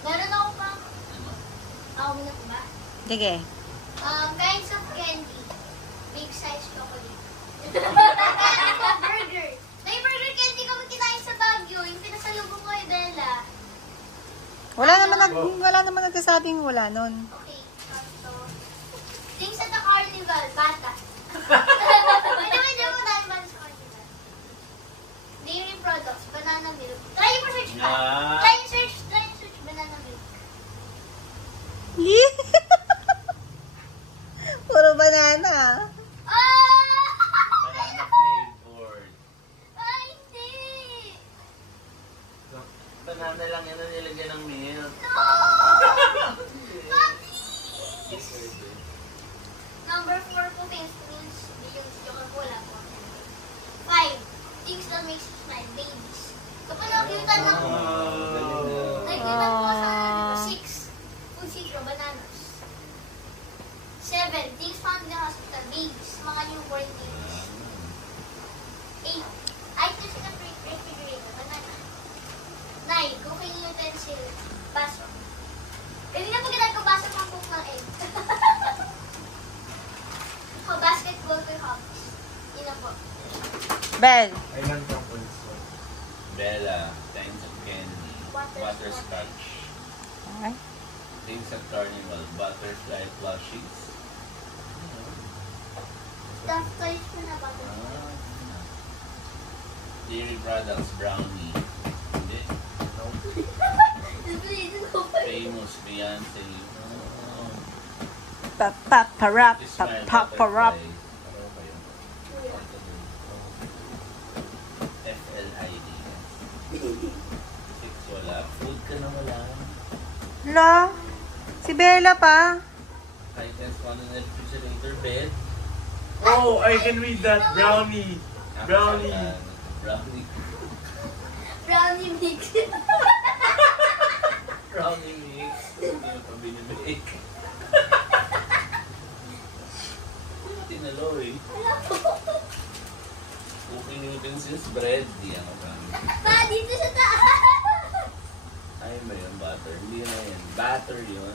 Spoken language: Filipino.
Meron ako pang... Ako na po ba? Sige. Kinds of candy. Big size chocolate. Burger. May burger candy kami kinain sa Baguio. Yung pinasalubong ko kay Bella. Wala naman nagsasabing wala nun. Okay. Things at the carnival. Bata. Hindi mo dahil bata sa carnival. Dairy products. Banana milk. Try mo search pa. Try search. Banana milk. Puro banana. Banana flavored. Ay, hindi. Banana lang yan ang nilagyan ng milk. No! Papi! Number 4 po, things means yung Coca-Cola po. 5. Things that makes you smile. Babies. Kapag nakyutan ako. Nakyutan po sa 6. Food secret, bananas. 7. Things found in the hospital. Babies. Mga newborn babies. 8. Items in the refrigerator. Banana. 9. Cooking utensil. Baso. Kanina pag nagkabaso ng cook ng egg. Basketball for hobbies. Yun na po. Bell. Ilan kang points mo? Bella, kinds of candy, butterscotch, Okay. things at carnival, butterfly plushies. Stuffed toys ko na ba? Dairy products, brownie. Hindi. Famous, Beyonce. Paparap. Smile, Paparap. butterfly. Ano ba yun? FLID. 6 wala. Food ka na wala. La. Si Bella pa. Items on the refrigerator, bed. Oh, I can read that. Brownie. Brownie. Brownie. Brownie mix. Brownie mix. Hindi mo pa binibake. Tinalo eh. Cooking utensils, bread. Di ako pa. Pa, dito sa taas. Ay, ba yun? Butter. Hindi na yan. Batter yun.